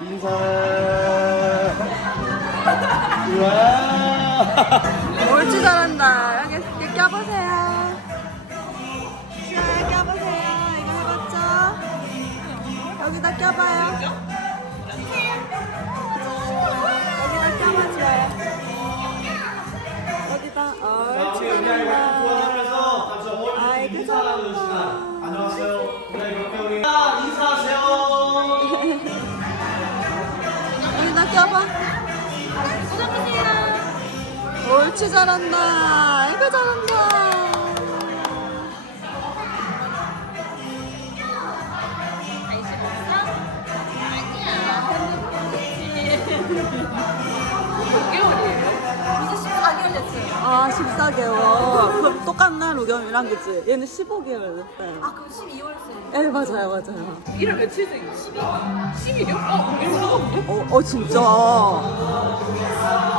인사. 우와. 옳지 잘한다. 여기, 껴보세요. 시아야 껴보세요. 이거 해봤죠? 여기다 껴봐요. 여기다 껴봐줘요. 여기다. 옳지 여기다 껴봐. 옳지 잘한다. 아이고 잘한다. 14개월. 그럼 똑같나 루겸이랑 그치? 얘는 15개월 됐어요. 아 그럼 12월생 네 맞아요 맞아요. 1월 며칠생? 12? 11이요? 어? 이거 상관없는데? 어, 어 진짜.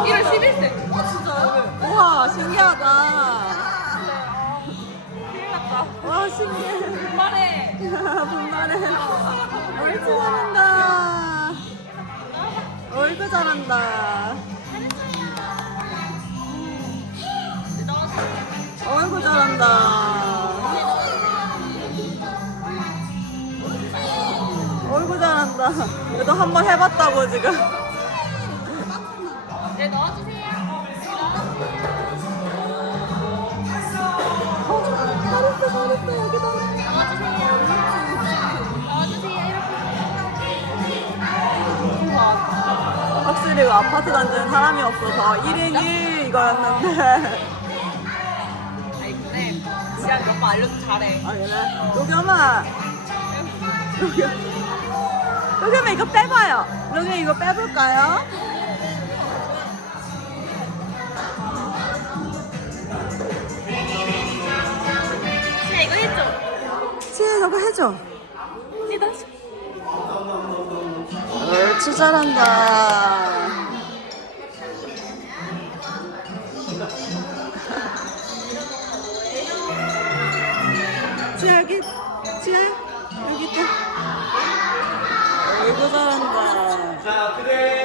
1월 10일생 어 진짜요? 우와 신기하다. 큰일 났다 와 신기해. 말해 분발해. 옳지 잘한다. 어이구 잘한다. 어이구 잘한다. 어이구 잘한다. 그래도 한 번 해봤다고 지금. 네 넣어주세요 잘했어 잘했어 여기다. 넣어주세요 넣어주세요 이렇게 확실히 그 아파트 단지는 사람이 없어서 1인 1 이거였는데. 아니 근데 지한 몇번 알려서 잘해. 아 그래? 요겸아 요겸 요겸아 이거 빼봐요. 요겸 이거 빼볼까요? 지아 이거 해줘. 지혜 이거 해줘. 옳지 잘한다 어이구 잘한다 자, 그대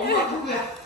엄마 누구야?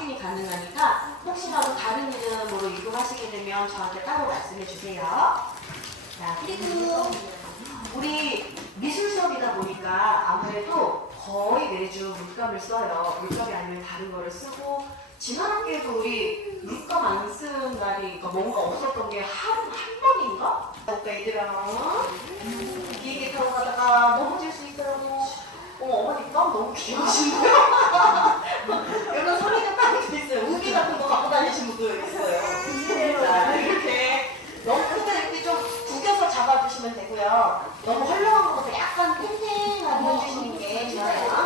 확인이 가능하니까 혹시라도 다른 이름으로 유급하시게 되면 저한테 따로 말씀해 주세요. 자, 그리고 우리 미술 수업이다 보니까 아무래도 거의 매주 물감을 써요. 물감이 아니면 다른 거를 쓰고 지난학기에도 우리 물감 안 쓰는 날이 그러니까 뭔가 없었던 게 하루 한 번인가? 그러니까 얘들아 비행기 타고 가다가 넘어질 수 있더라고. 어머 어머니 땀 너무 귀여우신데요? ninguém. Né?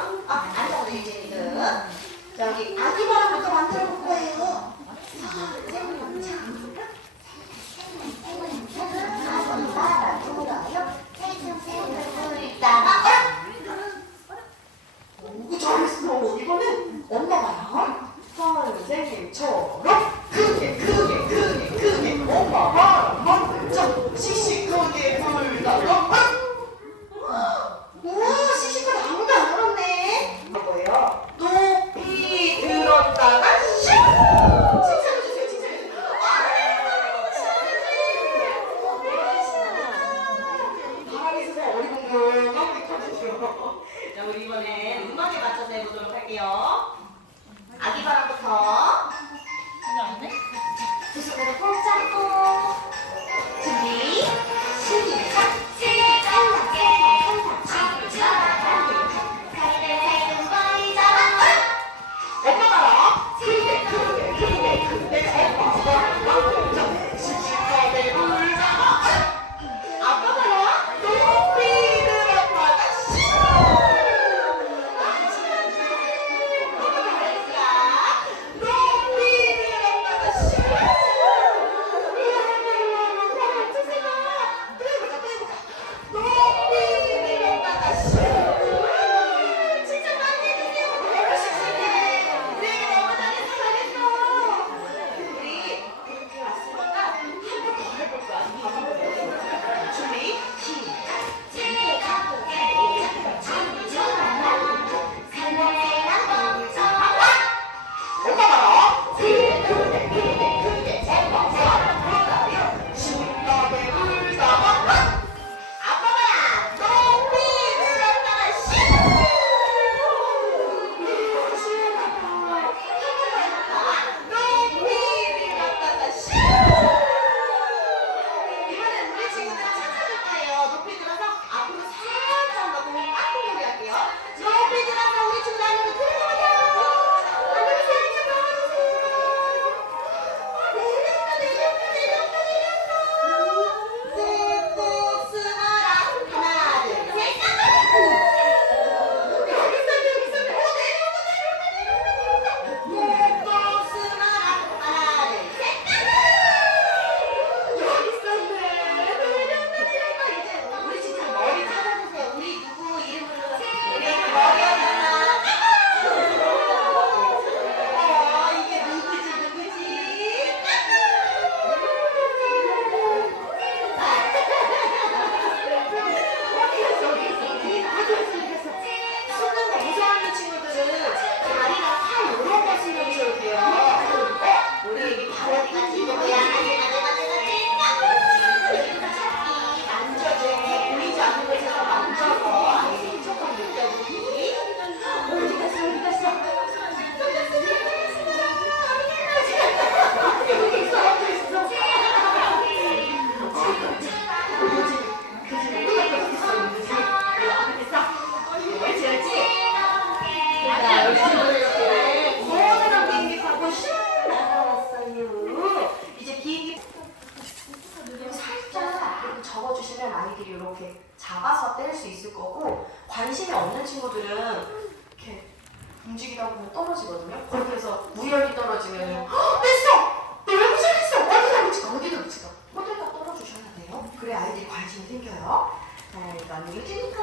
만들어 주니까.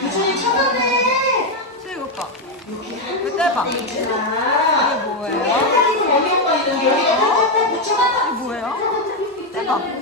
유준이 찾아내. 수익 오빠. 그때 봐. 이게 뭐예요? 여기 뭐예요? 대박.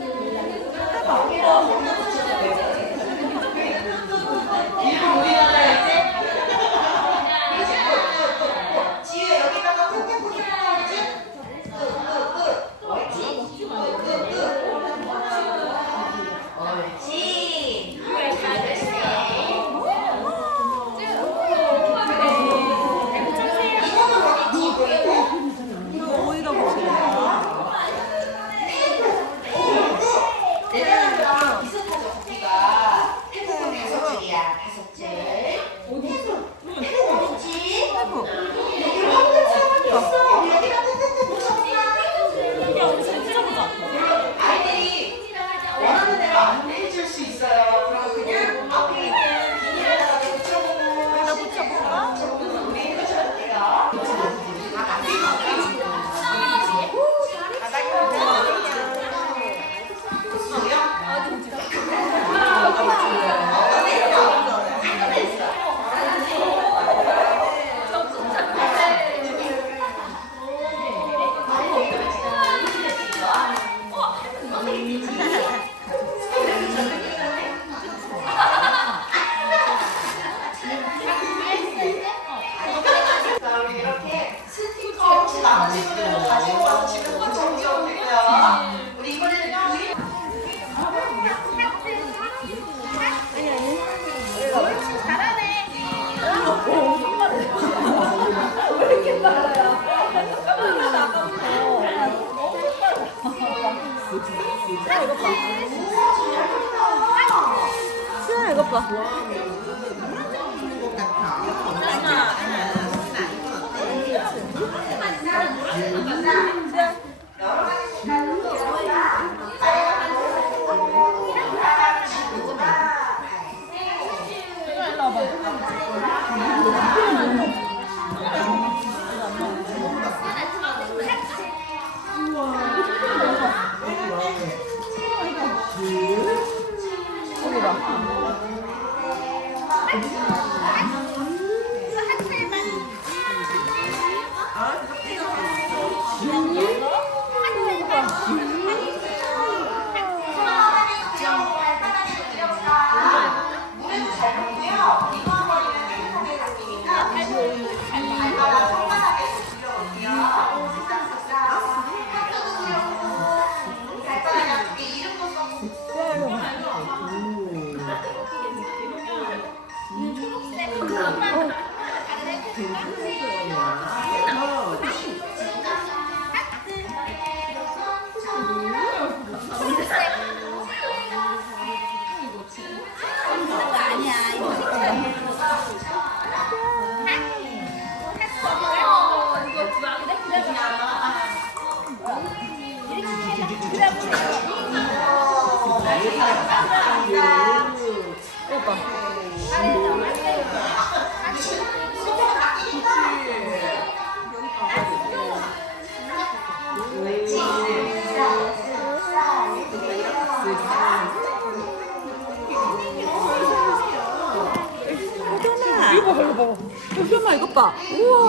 봐 봐 봐. 여기 엄마 이거 봐 우와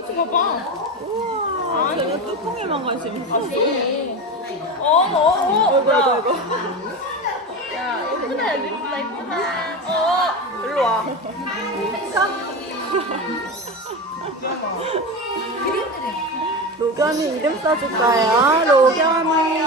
같이 봐봐 우와 내가 뚜껑에만 관심 있어 어, 어. 이거 이거 이거. 야 예쁘다 여기 예쁘다 예쁘다. 어, 어. 일로 와. 로겸이 이름 써줄까요? 로겸이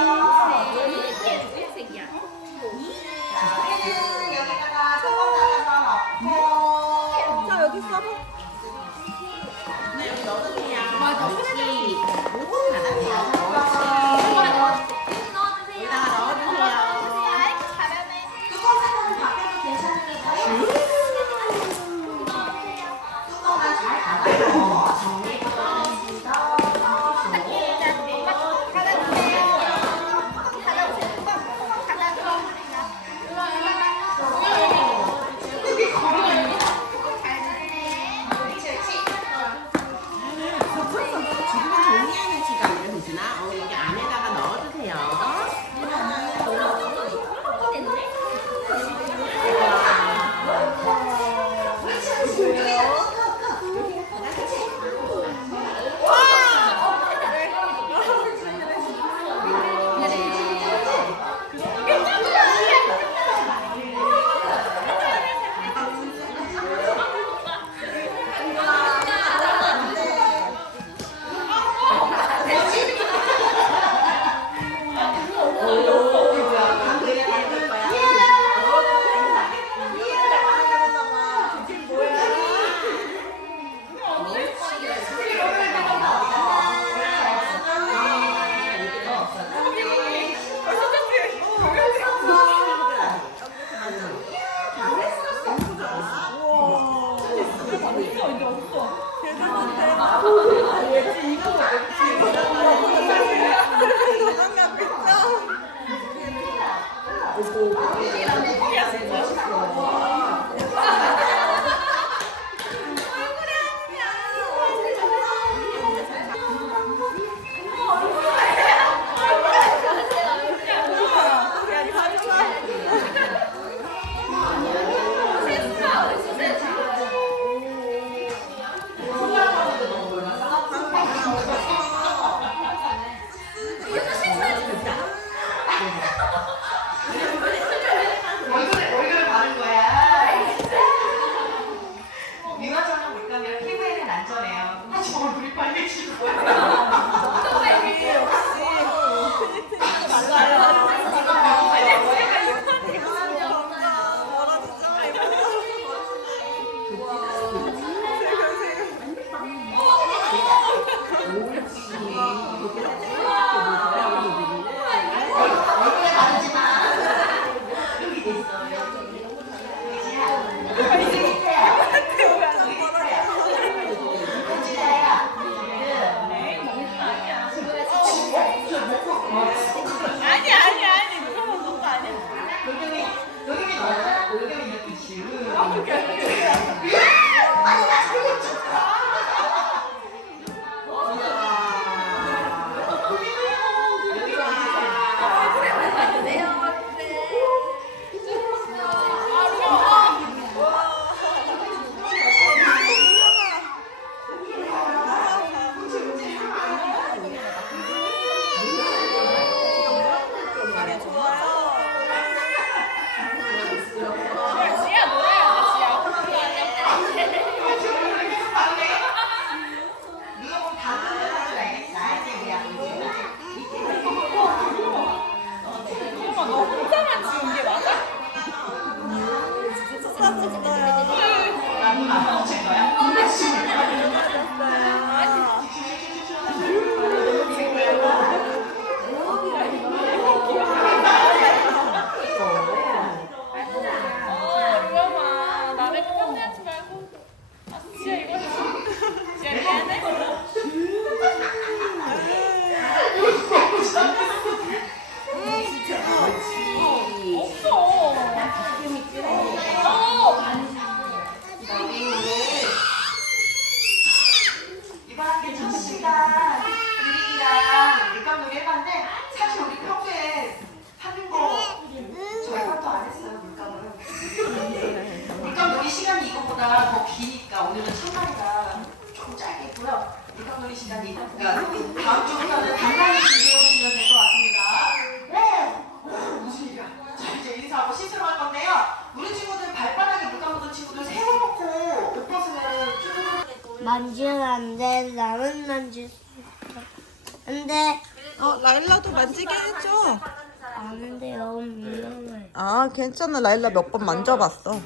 아 괜찮아. 라일라 몇 번 만져봤어.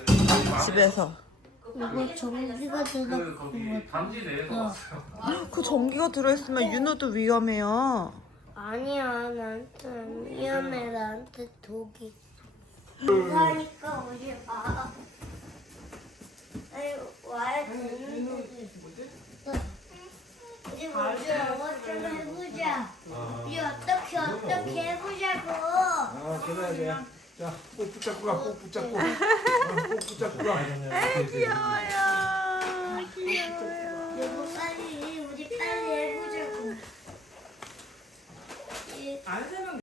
집에서. 이거 전기가 들어있그 전기가 들어있으면 윤호도 위험해요. 아니야 나한테 위험해. 나한테 독이 음. 그러니까 오지 마 아유 와야 되는데. 이제 뭐지? 영어 좀 뭐 해보자. 아. 우리 어떻게 어떻게 해보자고. 아, 그래야 돼. 자, 꼭 붙잡고 가, 꼭 붙잡고. 어, 꼭 붙잡고 가. 아, 귀여워요. 아, 귀여워요. 여보 빨리 우리 빨리 해보자고. 아, 안 세면